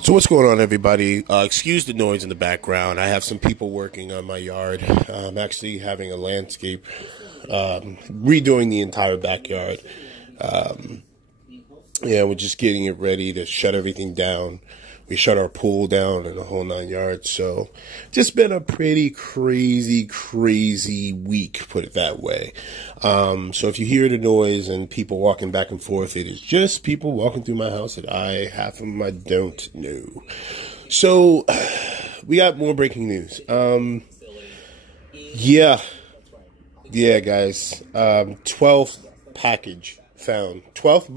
So what's going on, everybody? Excuse the noise in the background. I have some people working on my yard. I'm actually having a landscape, redoing the entire backyard. We're just getting it ready to shut everything down. We shut our pool down and the whole 9 yards. So just been a pretty crazy week, put it that way. So if you hear the noise and people walking back and forth, it is just people walking through my house that half of them I don't know. So we got more breaking news. Yeah, guys. 12th package found. 12th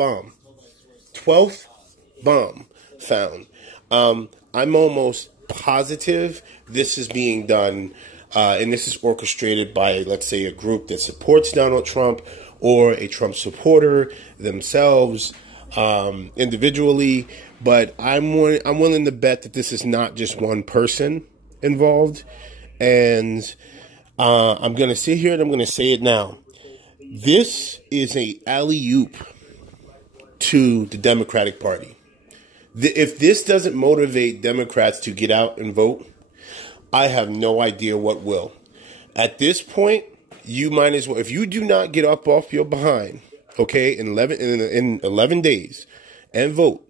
bomb found. I'm almost positive this is being done, and this is orchestrated by, let's say, a group that supports Donald Trump or a Trump supporter themselves, individually. But I'm willing to bet that this is not just one person involved. And I'm going to sit here and I'm going to say it now. This is a alley-oop to the Democratic Party. If this doesn't motivate Democrats to get out and vote, I have no idea what will. At this point, you might as well, if you do not get up off your behind, okay, in 11 days and vote,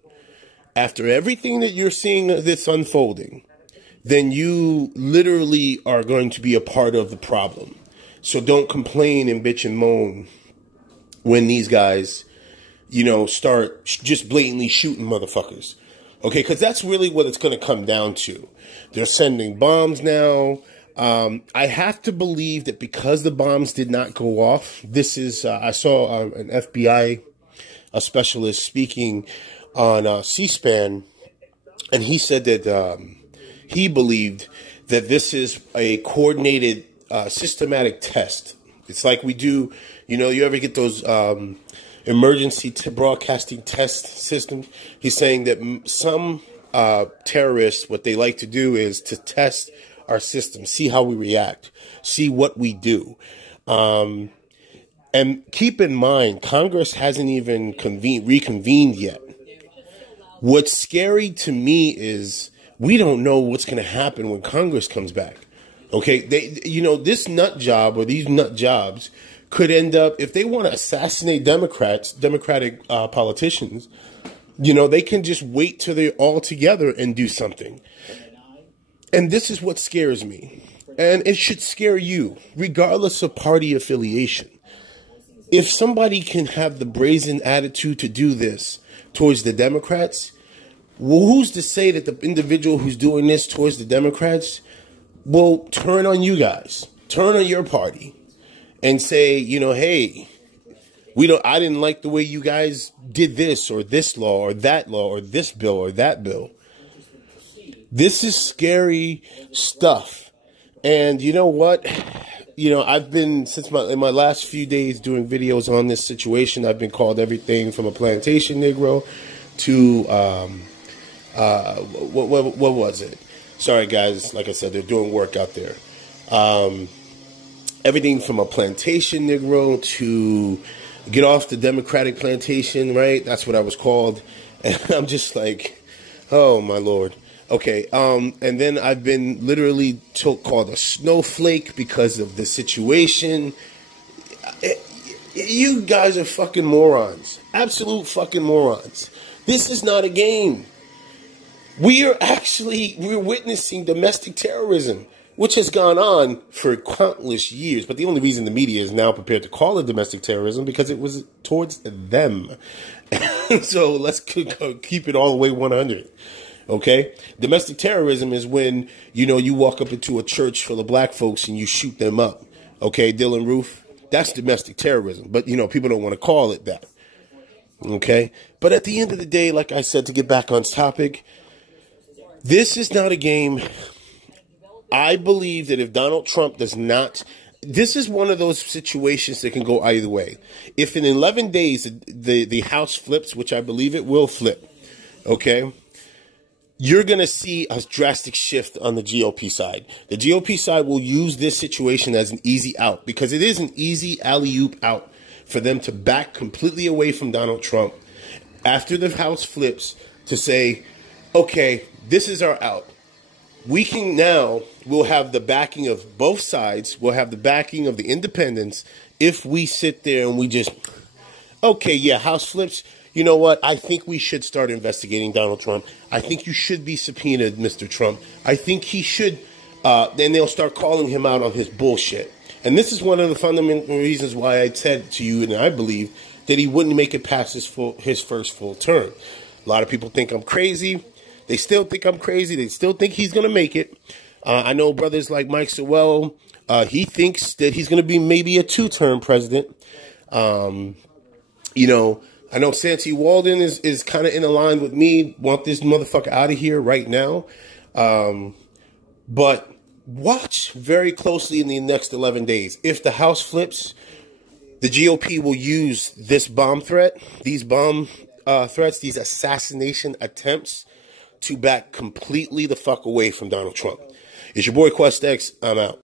after everything that you're seeing this unfolding, then you literally are going to be a part of the problem. So don't complain and bitch and moan when these guys, start just blatantly shooting motherfuckers. Okay, because that's really what it's going to come down to. They're sending bombs now. I have to believe that because the bombs did not go off, this is, I saw an FBI specialist speaking on C-SPAN, and he said that he believed that this is a coordinated, systematic test. It's like we do, you ever get those emergency broadcasting test system. He's saying that some terrorists, what they like to do is to test our system, see how we react, see what we do. And keep in mind, Congress hasn't even reconvened yet. What's scary to me is we don't know what's going to happen when Congress comes back. Okay, this nut job or these nut jobs could end up, if they want to assassinate Democratic politicians, they can just wait till they're all together and do something. And this is what scares me. And it should scare you, regardless of party affiliation. If somebody can have the brazen attitude to do this towards the Democrats, well, who's to say that the individual who's doing this towards the Democrats will turn on you guys, turn on your party, and say, hey, I didn't like the way you guys did this or this law or that law or this bill or that bill. This is scary stuff. And you know what? I've been, in my last few days doing videos on this situation, I've been called everything from a plantation Negro to, what was it? Sorry, guys. Like I said, they're doing work out there. Everything from a plantation Negro to get off the Democratic plantation, right? That's what I was called. And I'm just like, oh, my Lord. Okay, and then I've been literally called a snowflake because of the situation. You guys are fucking morons. Absolute fucking morons. This is not a game. We're witnessing domestic terrorism, which has gone on for countless years. But the only reason the media is now prepared to call it domestic terrorism because it was towards them. So let's keep it all the way 100. Okay? Domestic terrorism is when, you walk up into a church full of black folks and you shoot them up. Okay, Dylan Roof? That's domestic terrorism. But, people don't want to call it that. Okay? But at the end of the day, like I said, to get back on topic, this is not a game. I believe that if Donald Trump does not, this is one of those situations that can go either way. If in 11 days the House flips, which I believe it will flip, okay, you're going to see a drastic shift on the GOP side. The GOP side will use this situation as an easy out because it is an easy alley-oop out for them to back completely away from Donald Trump after the House flips to say, okay, this is our out. We'll have the backing of both sides. We'll have the backing of the independents if we sit there and we just, okay, yeah, House flips. You know what? I think we should start investigating Donald Trump. I think you should be subpoenaed, Mr. Trump. I think he should, then they'll start calling him out on his bullshit. And this is one of the fundamental reasons why I said to you, and I believe, that he wouldn't make it past his first full term. A lot of people think I'm crazy. They still think I'm crazy. They still think he's going to make it. I know brothers like Mike Sewell. He thinks that he's going to be maybe a 2-term president. You know, I know Santi Walden is kind of in line with me. Want this motherfucker out of here right now. But watch very closely in the next 11 days. If the House flips, the GOP will use this bomb threat, these bomb threats, these assassination attempts, to back completely the fuck away from Donald Trump. It's your boy Quest X. I'm out.